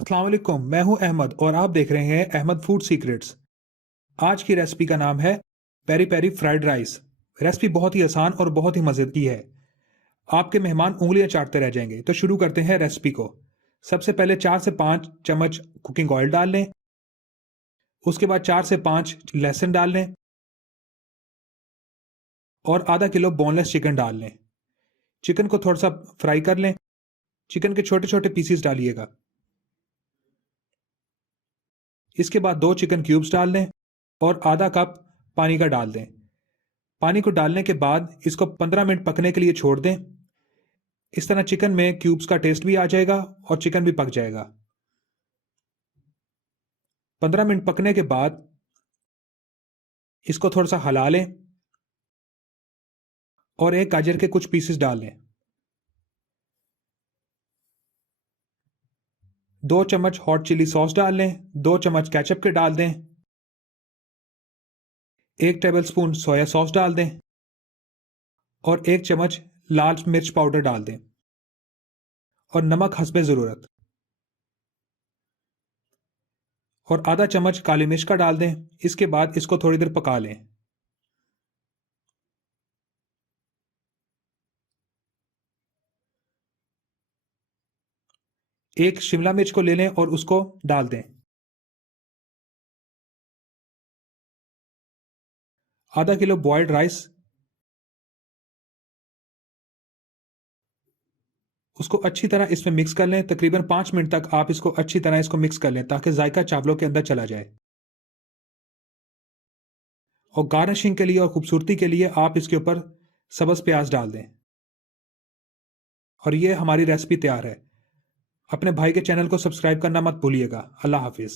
अस्सलाम वालेकुम, मैं हूं अहमद और आप देख रहे हैं अहमद फूड सीक्रेट्स। आज की रेसिपी का नाम है peri peri fried rice. Recipe बहुत ही आसान और बहुत ही मज़े की है। आपके मेहमान उंगलियां चाटते रह जाएंगे। तो शुरू करते हैं रेसिपी को। सबसे पहले 4 से 5 चम्मच कुकिंग ऑयल डाल लें। उसके बाद 4 से 5 लहसुन डाल लें और आधा किलो बोनलेस चिकन डाल लें। चिकन को थोड़ा सा फ्राई कर लें। चिकन के छोटे छोटे पीसीस डालिएगा। इसके बाद 2 चिकन क्यूब्स डाल दें और आधा कप पानी का डाल दें। पानी को डालने के बाद इसको 15 मिनट पकने के लिए छोड़ दें। इस तरह चिकन में क्यूब्स का टेस्ट भी आ जाएगा और चिकन भी पक जाएगा। 15 मिनट पकने के बाद इसको थोड़ा सा हिला लें और एक गाजर के कुछ पीसेस डाल लें। 2 चम्मच हॉट चिली सॉस डाल लें। 2 चम्मच केचप के डाल दें। 1 टेबलस्पून सोया सॉस डाल दें और 1 चम्मच लाल मिर्च पाउडर डाल दें और नमक हस्बे ज़रूरत और आधा चम्मच काली मिर्च का डाल दें। इसके बाद इसको थोड़ी देर पका लें। एक शिमला मिर्च को ले लें और उसको डाल दें। आधा किलो बॉइल्ड राइस, उसको अच्छी तरह इसमें मिक्स कर लें। तकरीबन 5 मिनट तक आप इसको अच्छी तरह मिक्स कर लें ताकि जायका चावलों के अंदर चला जाए। और गार्निशिंग के लिए और खूबसूरती के लिए आप इसके ऊपर सब्ज़ प्याज डाल दें। और ये हमारी रेसिपी तैयार है। अपने भाई के चैनल को सब्सक्राइब करना मत भूलिएगा। अल्लाह हाफिज़।